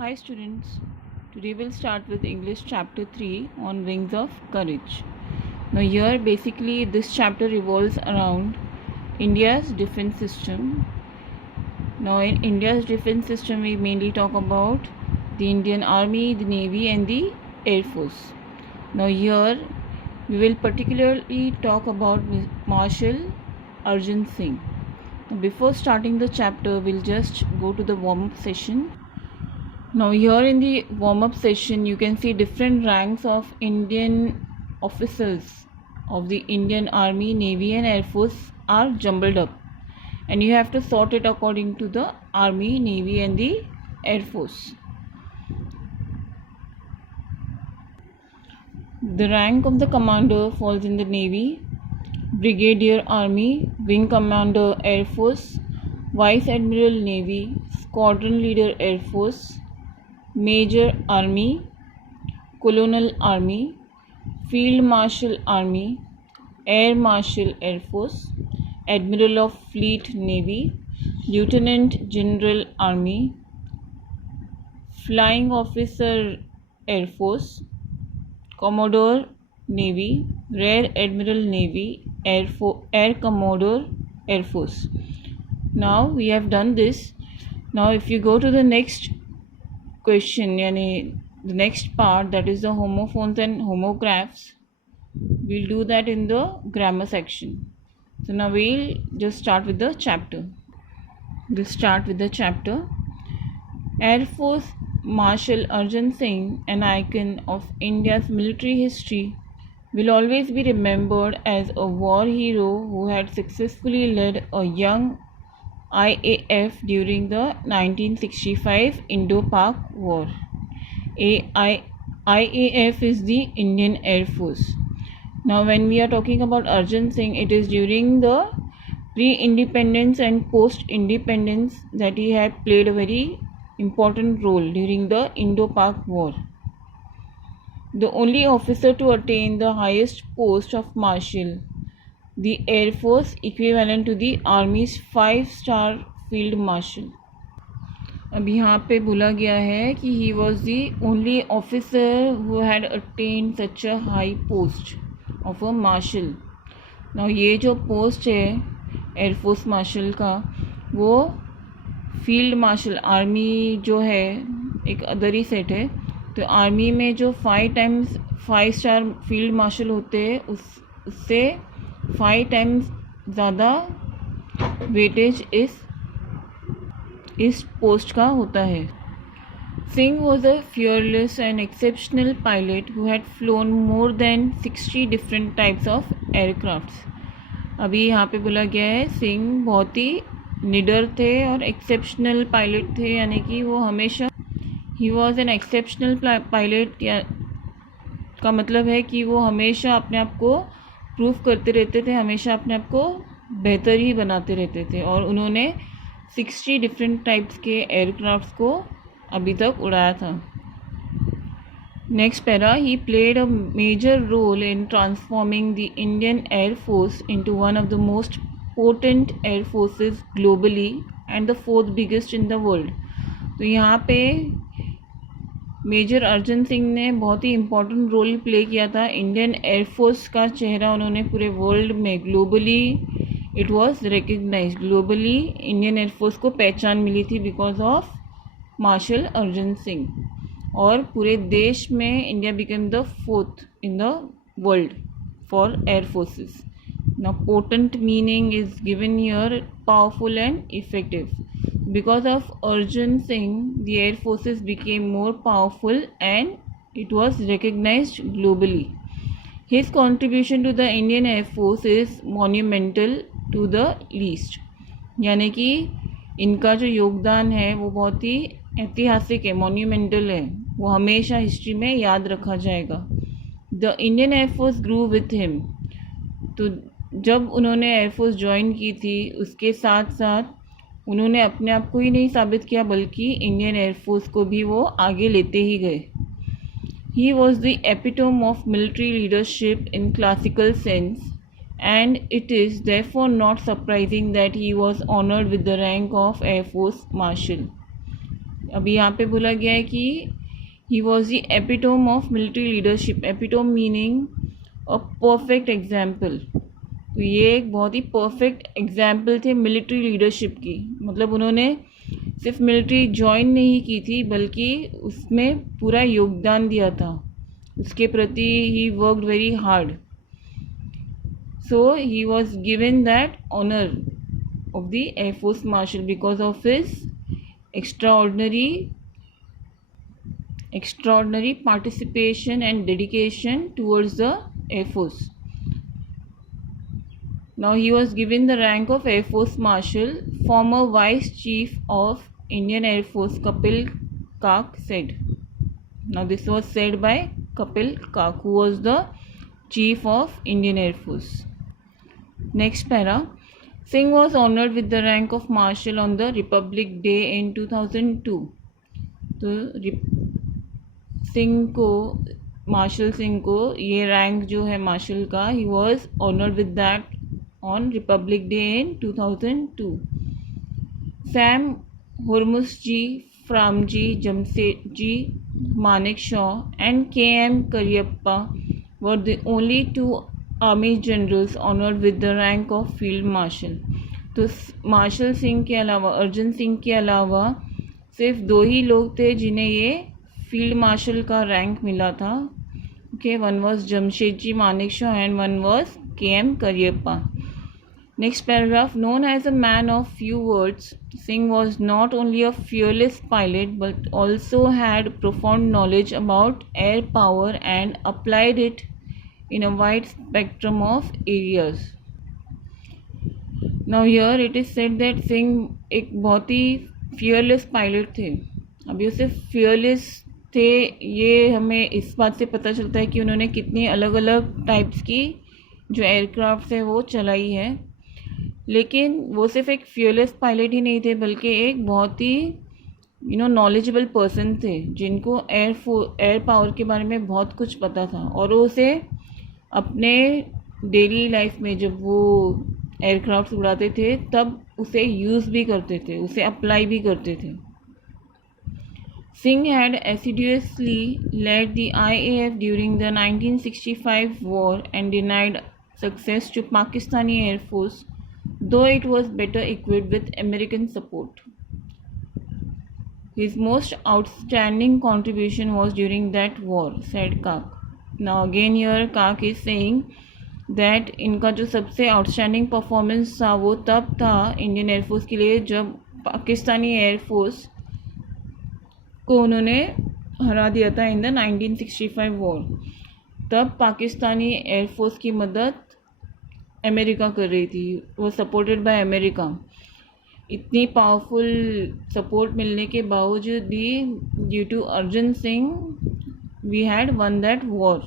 Hi students, today we'll start with English chapter 3 on Wings of Courage. Now here basically this chapter revolves around India's defense system. Now in India's defense system we mainly talk about the Indian Army, the Navy and the Air Force. Now here we will particularly talk about Marshal Arjun Singh. Now, before starting the chapter we'll just go to the warm-up session. Now here in the warm-up session you can see different ranks of Indian officers of the Indian Army, Navy and Air Force are jumbled up, and you have to sort it according to the Army, Navy and the Air Force. The rank of the commander falls in the Navy, Brigadier Army, Wing Commander Air Force, Vice Admiral Navy, Squadron Leader Air Force, Major Army, Colonel Army, Field Marshal Army, Air Marshal Air Force, Admiral of Fleet Navy, Lieutenant General Army, Flying Officer Air Force, Commodore Navy, Rear Admiral Navy, Air Commodore Air Force. Now we have done this. Now if you go to the next question, the next part, that is the homophones and homographs, we'll do that in the grammar section. So now we'll just start with the chapter. Air Force Marshal Arjun Singh, an icon of India's military history, will always be remembered as a war hero who had successfully led a young IAF during the 1965 Indo-Pak War. IAF is the Indian Air Force. Now when we are talking about Arjun Singh, it is during the pre-independence and post-independence that he had played a very important role during the Indo-Pak War. The only officer to attain the highest post of Marshal, the Air Force equivalent to the Army's 5-star Field Marshal. अब यहाँ पे बोला गया है कि he was the only officer who had attained such a high post of a marshal. Now ये जो post है एयर फोर्स मार्शल का, वो फील्ड मार्शल, आर्मी जो है एक अदर ही सेट है, तो आर्मी में जो 5 फील्ड मार्शल होते हैं उससे 5 टाइम्स ज़्यादा वेटेज इस पोस्ट का होता है. Singh was a fearless and exceptional pilot who had flown more than 60 different types of aircrafts. अभी यहाँ पे बोला गया है सिंह बहुत ही निडर थे और एक्सेप्शनल पायलट थे, यानी कि वो हमेशा he was an exceptional pilot का मतलब है कि वो हमेशा अपने आप को प्रूव करते रहते थे, हमेशा अपने आप को बेहतर ही बनाते रहते थे, और उन्होंने 60 डिफरेंट टाइप्स के एयरक्राफ्ट्स को अभी तक उड़ाया था. Next para, he played a major role in transforming the Indian Air Force into one of the most potent air forces globally and the 4th biggest in the world. तो यहाँ पे major Arjun Singh ने बहुत ही इम्पोर्टेंट रोल प्ले किया था. Indian air force का चेहरा उन्होंने पूरे वर्ल्ड में globally it was recognise, globally Indian Air Force को पहचान मिली थी because of Marshal Arjun Singh, और पूरे देश में India become the 4th in the world for air forces. Now potent meaning is given here, powerful and effective. Because of Arjun Singh, the air forces became more powerful and it was recognized globally. His contribution to the Indian Air Force is monumental to the least. यानी कि इनका जो योगदान है वो बहुत ही ऐतिहासिक है, मोन्यूमेंटल है, वो हमेशा हिस्ट्री में याद रखा जाएगा. The Indian Air Force grew with him. तो जब उन्होंने एयरफोर्स ज्वाइन की थी उसके साथ साथ उन्होंने अपने आप को ही नहीं साबित किया बल्कि इंडियन एयरफोर्स को भी वो आगे लेते ही गए. He was the epitome of military leadership in classical sense and it is therefore not surprising that he was honoured with the rank of Air Force Marshal. अभी यहाँ पे बोला गया है कि he was the epitome of military leadership. Epitome meaning a perfect example. तो ये एक बहुत ही परफेक्ट एग्जाम्पल थे मिलिट्री लीडरशिप की. मतलब उन्होंने सिर्फ मिलिट्री ज्वाइन नहीं की थी बल्कि उसमें पूरा योगदान दिया था. उसके प्रति he worked very hard. So he was given that honour of the Air Force Marshal because of his extraordinary participation and dedication towards the Air Force. Now he was given the rank of Air Force Marshal. Former Vice Chief of Indian Air Force Kapil Kak said. Now this was said by Kapil Kak, who was the Chief of Indian Air Force. Next para. Singh was honored with the rank of Marshal on the Republic Day in 2002. तो marshal Singh को ये rank जो है marshal का, he was honoured with that on Republic Day in 2002. Sam Hormusji, Framji, Jamshedji, Manekshaw and K.M. Cariappa were the only two army generals honoured with the rank of field marshal. तो marshal Singh के अलावा, अर्जुन सिंह के अलावा सिर्फ 2 ही लोग थे जिन्हें ये फील्ड मार्शल का रैंक मिला था. Okay, one was Jamshedji Manekshaw and one was K.M. Cariappa. Next paragraph. Known as a man of few words, Singh was not only a fearless pilot but also had profound knowledge about air power and applied it in a wide spectrum of areas. Now here it is said that Singh एक बहुत ही fearless pilot थे. अभी वो सिर्फ fearless थे, ये हमें इस बात से पता चलता है कि उन्होंने कितनी अलग अलग टाइप्स की जो एयरक्राफ्ट है वो चलाई है. लेकिन वो सिर्फ एक fearless पायलट ही नहीं थे बल्कि एक बहुत ही नॉलेजेबल पर्सन थे जिनको एयर पावर के बारे में बहुत कुछ पता था. और वो उसे अपने डेली लाइफ में जब वो एयरक्राफ्ट उड़ाते थे तब उसे यूज़ भी करते थे, उसे अप्लाई भी करते थे. Singh had assiduously led the IAF during the 1965 war and denied success to Pakistani Air Force, though it was better equipped with American support. His most outstanding contribution was during that war, said Kak. Now again here Kak is saying that इनका जो सबसे outstanding performance था वो तब था Indian air force के लिए जब पाकिस्तानी एयरफोर्स को उन्होंने हरा दिया था इन द 1965 वॉर. तब पाकिस्तानी एयरफोर्स की मदद अमेरिका कर रही थी, वो सपोर्टेड बाय अमेरिका. इतनी पावरफुल सपोर्ट मिलने के बावजूद भी due to Arjun Singh we had won that war.